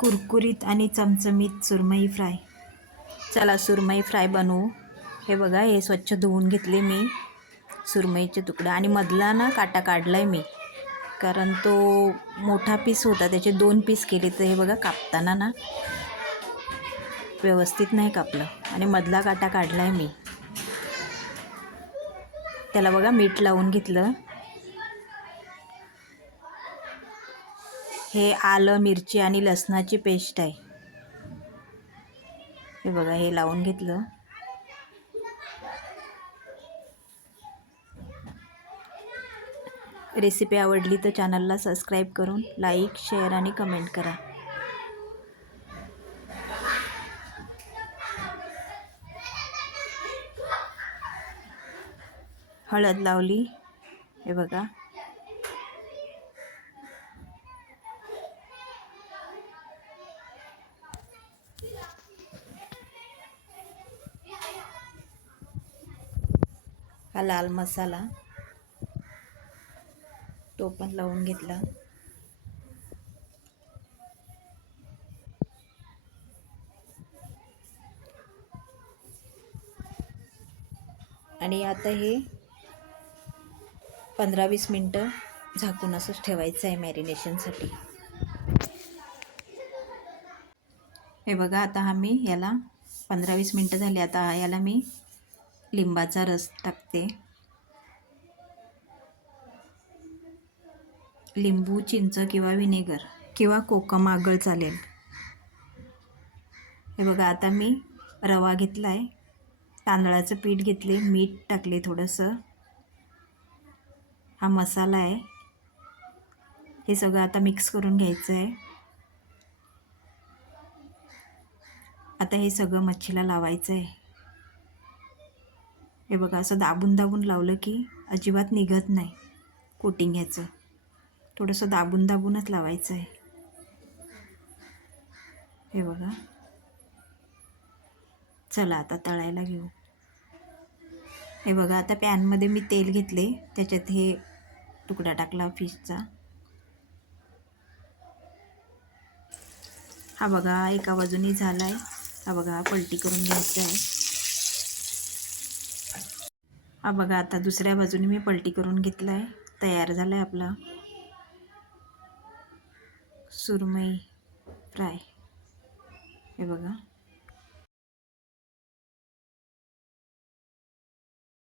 कुरकुरीत आणि चमचमीत सुरमई फ्राय. चला सुरमई फ्राय बनवू. हे बघा, हे स्वच्छ धुवून घेतले मी सुरमईचे तुकडे आणि मधला ना काटा काढलाय मी, कारण तो मोठा पीस होता, त्याचे 2 पीस केले. तर हे बघा, कापताना ना व्यवस्थित नाही कापलं आणि मधला काटा काढलाय मी. त्याला बघा मीठ लावून घेतलं. हे आलं, मिरची आणि लसणाची पेस्ट आहे. हे बघा, हे लावून घेतलं. रेसिपी आवडली तर चॅनलला सबस्क्राईब करून लाईक, शेअर आणि कमेंट करा. हळद लावली. हे बघा, हा लाल मसाला तो पण लावून घेतला. आणि आता हे 15-20 मिनटं झाकून असंच ठेवायचं आहे मॅरिनेशनसाठी. हे बघा, आता याला 15-20 मिनटं झाली. आता याला मी लिंबाचा रस टाकते. लिंबू, चिंच किंवा व्हिनेगर किंवा कोकम आगळ चालेल. हे बघा, आता मी रवा घेतला आहे, तांदळाचं पीठ घेतले, मीठ टाकले थोडंसं. हा मसाला आहे. हे सगळं आता मिक्स करून घ्यायचं आहे. आता हे सगळं मच्छीला लावायचं आहे. हे बघा, असं दाबून दाबून लावलं की अजिबात निघत नाही कोटिंग ह्याचं. थोडंसं दाबून दाबूनच लावायचं आहे. हे बघा, चला आता तळायला घेऊ. हे बघा, आता पॅनमध्ये मी तेल घेतले, त्याच्यात हे तुकडा टाकला फिशचा. हा बघा, एका बाजूनी झाला आहे. हा बघा, पलटी करून घ्यायचं आहे. हा बघा, आता दुसऱ्या बाजूने मी पलटी करून घेतला आहे. तयार झाला आहे आपला सुरमई फ्राय. हे बघा.